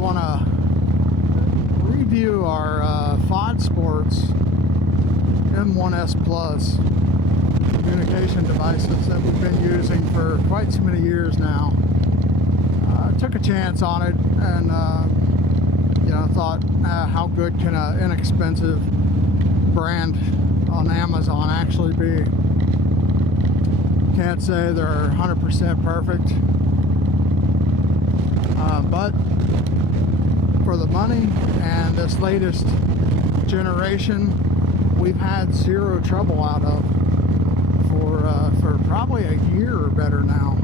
want to review our FOD Sports M1 S Plus communication devices that we've been using for quite so many years now. Took a chance on it and you know, thought how good can an inexpensive brand on Amazon actually be. Can't say they're 100% perfect, but for the money and this latest generation, we've had zero trouble out of for probably a year or better now.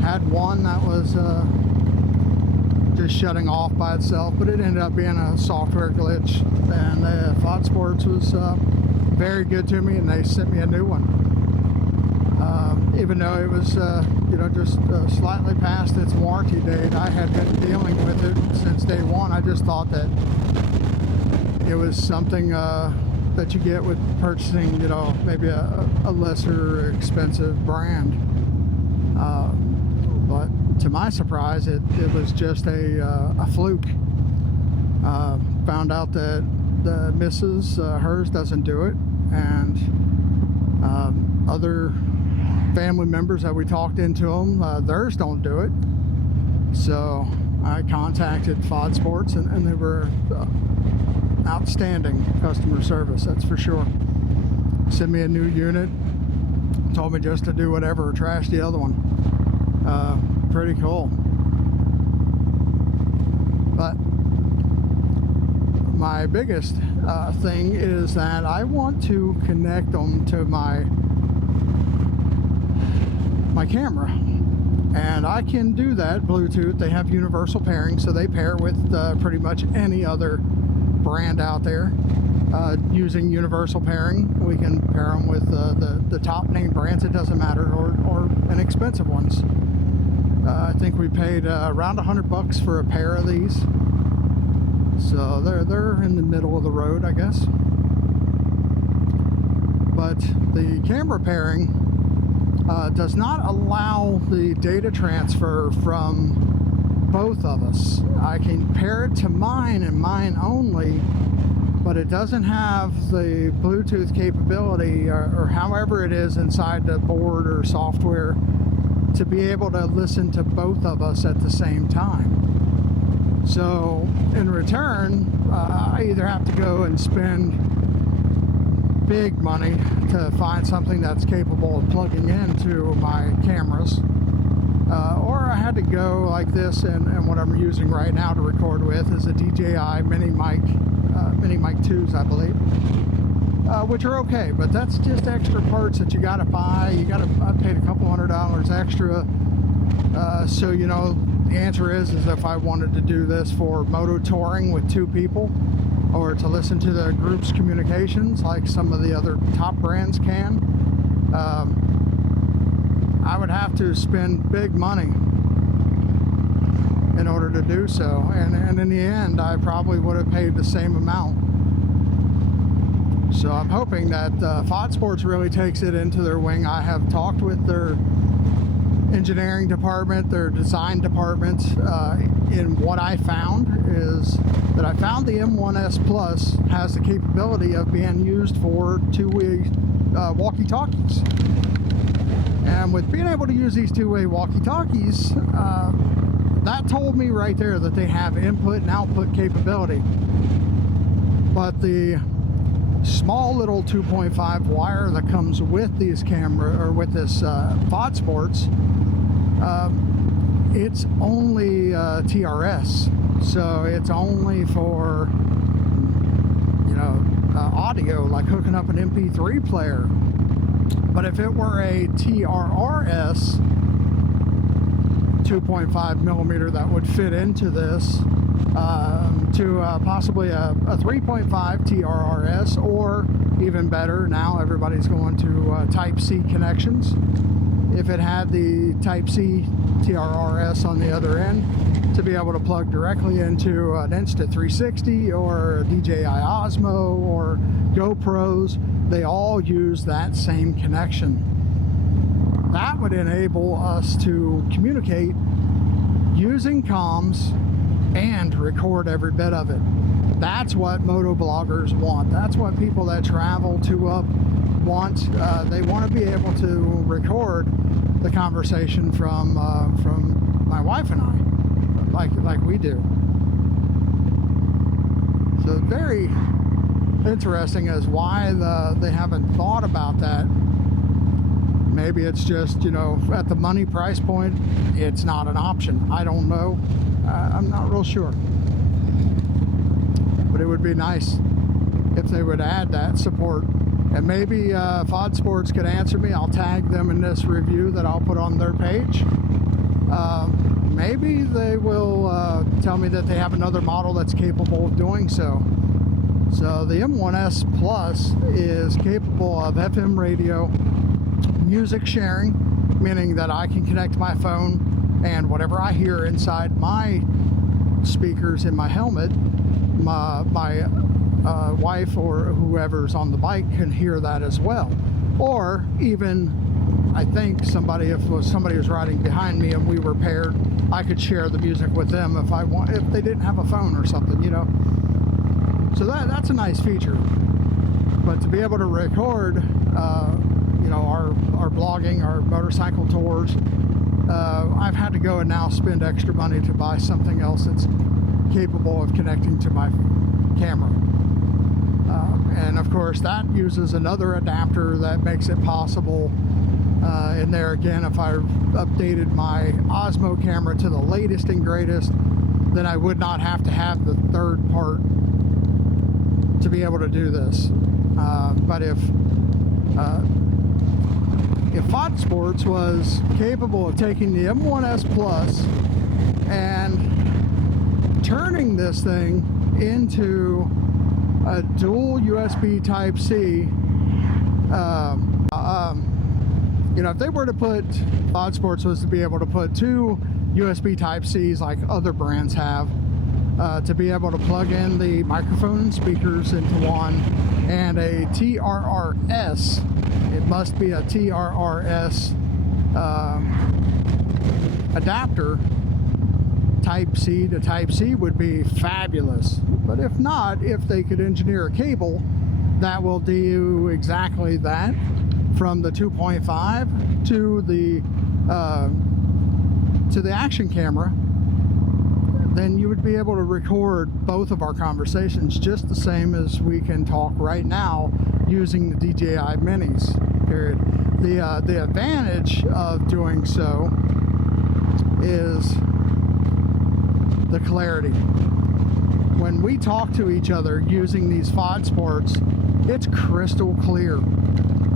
Had one that was just shutting off by itself, but it ended up being a software glitch, and FOD Sports was very good to me, and they sent me a new one. Even though it was you know, just slightly past its warranty date, I had been dealing with it since day one. I just thought that it was something that you get with purchasing, you know, maybe a lesser expensive brand. But to my surprise, it was just a fluke. Found out that the missus, hers doesn't do it, and other family members that we talked into them, theirs don't do it. So I contacted FOD Sports, and they were outstanding customer service, that's for sure. Sent me a new unit, told me just to do whatever, trash the other one. Pretty cool. But my biggest thing is that I want to connect them to my camera, and I can do that Bluetooth. They have universal pairing, so they pair with pretty much any other brand out there. Using universal pairing, we can pair them with the top name brands, it doesn't matter, or inexpensive ones. I think we paid around $100 for a pair of these, so they're in the middle of the road, I guess. But the camera pairing does not allow the data transfer from both of us. I can pair it to mine and mine only, but it doesn't have the Bluetooth capability or however it is inside the board or software to be able to listen to both of us at the same time. So in return, I either have to go and spend big money to find something that's capable of plugging into my cameras, or I had to go like this, and what I'm using right now to record with is a DJI mini mic 2s, I believe, which are okay, but that's just extra parts that you got to buy. I paid a couple $100 extra. So, you know, the answer is if I wanted to do this for moto touring with two people, or to listen to the group's communications like some of the other top brands can, I would have to spend big money in order to do so, and in the end I probably would have paid the same amount. So I'm hoping that FOD Sports really takes it into their wing. I have talked with their engineering department, their design department, and what I found is that I found the M1 S Plus has the capability of being used for two-way walkie-talkies. And with being able to use these two-way walkie-talkies, that told me right there that they have input and output capability. But the small little 2.5 wire that comes with these or with this FOD Sports, it's only TRS, so it's only for, you know, audio, like hooking up an MP3 player. But if it were a TRRS 2.5 millimeter that would fit into this, to possibly a 3.5 TRRS, or even better, now everybody's going to Type-C connections. If it had the Type-C TRRS on the other end, to be able to plug directly into an Insta360 or DJI Osmo or GoPros, they all use that same connection. That would enable us to communicate using comms and record every bit of it. That's what moto bloggers want. That's what people that travel to up want. They want to be able to record the conversation from my wife and I, like we do. So very interesting as why they haven't thought about that. Maybe it's just, you know, at the money price point, it's not an option. I don't know. I'm not real sure. But it would be nice if they would add that support. And maybe FOD Sports could answer me. I'll tag them in this review that I'll put on their page. Maybe they will tell me that they have another model that's capable of doing so. So the M1 S Plus is capable of FM radio, music sharing, meaning that I can connect my phone and whatever I hear inside my speakers in my helmet, my wife or whoever's on the bike can hear that as well. Or even, I think if somebody was riding behind me and we were paired, I could share the music with them if they didn't have a phone or something, you know. So that's a nice feature. But to be able to record, you know, our blogging, our motorcycle tours, I've had to go and now spend extra money to buy something else that's capable of connecting to my camera. And of course that uses another adapter that makes it possible. In there again, if I updated my Osmo camera to the latest and greatest, then I would not have to have the third part to be able to do this. But if FOD Sports was capable of taking the M1 S Plus and turning this thing into a dual USB Type-C, you know, if they were to put, FOD Sports was to be able to put two USB Type-Cs like other brands have, to be able to plug in the microphone and speakers into one, and a TRRS. It must be a TRRS adapter. Type-C to Type-C would be fabulous. But if not, if they could engineer a cable that will do exactly that, from the 2.5 to the action camera, then you would be able to record both of our conversations just the same as we can talk right now using the DJI Minis. Period. The advantage of doing so is the clarity. When we talk to each other using these FOD Sports, it's crystal clear.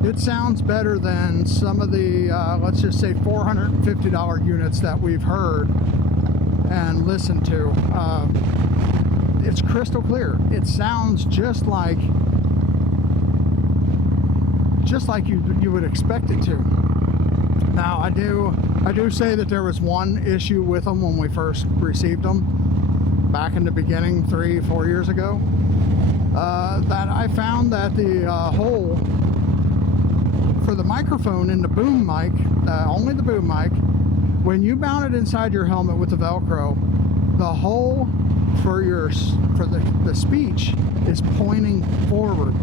It sounds better than some of the, let's just say $450 units that we've heard and listened to. It's crystal clear. It sounds just like you would expect it to. Now, I do say that there was one issue with them when we first received them back in the beginning, 3-4 years ago, that I found that the hole for the microphone in the boom mic, only the boom mic, when you mount it inside your helmet with the Velcro, the hole for the speech is pointing forward.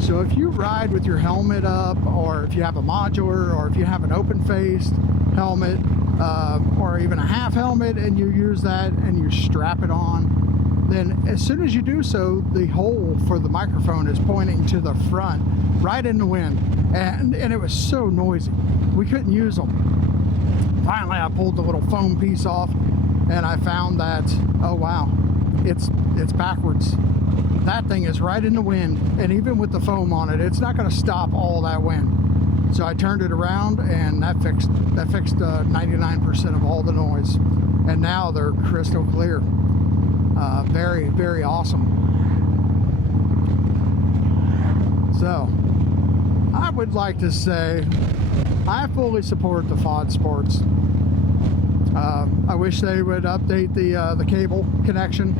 So if you ride with your helmet up, or if you have a modular, or if you have an open-faced helmet, or even a half helmet, and you use that and you strap it on, then as soon as you do so, the hole for the microphone is pointing to the front, right in the wind. And it was so noisy, we couldn't use them. Finally, I pulled the little foam piece off, and I found that, oh wow, it's backwards. That thing is right in the wind, and even with the foam on it, it's not going to stop all that wind. So I turned it around, and that fixed 99% of all the noise. And now they're crystal clear. Very, very awesome. So I would like to say I fully support the FOD Sports. I wish they would update the cable connection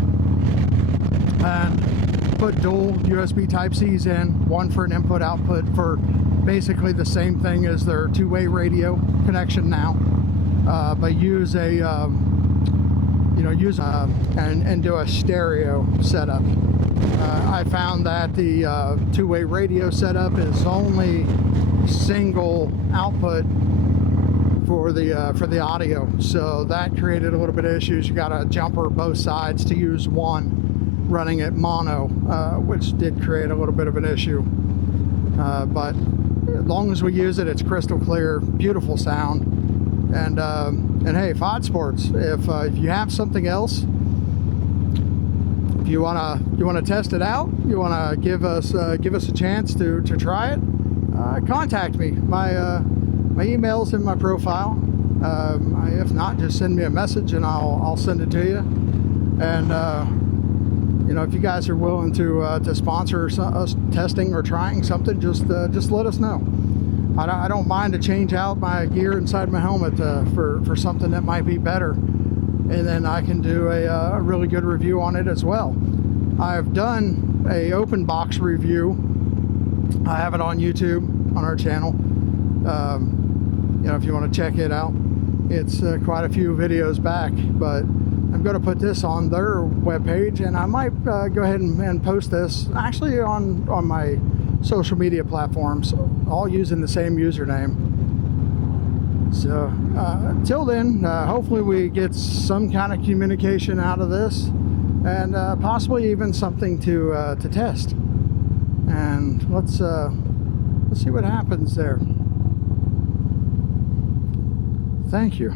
and put dual USB Type-Cs in, one for an input-output for basically the same thing as their two-way radio connection now, but use a use and do a stereo setup. I found that the two-way radio setup is only single output for the audio, so that created a little bit of issues. You got to jumper both sides to use one, running it mono, which did create a little bit of an issue. But as long as we use it, it's crystal clear, beautiful sound. And hey, FOD Sports, if you have something else, if you wanna test it out, you wanna give us a chance to try it, contact me. My email's in my profile. If not, just send me a message and I'll send it to you. And you know, if you guys are willing to sponsor us testing or trying something, just let us know. I don't mind to change out my gear inside my helmet for something that might be better, and then I can do a really good review on it as well. I've done a open box review. I have it on YouTube on our channel. You know, if you want to check it out, it's quite a few videos back, but I'm going to put this on their webpage, and I might go ahead and post this actually on my social media platforms, all using the same username. So until then, hopefully we get some kind of communication out of this, and possibly even something to test. And let's see what happens there. Thank you.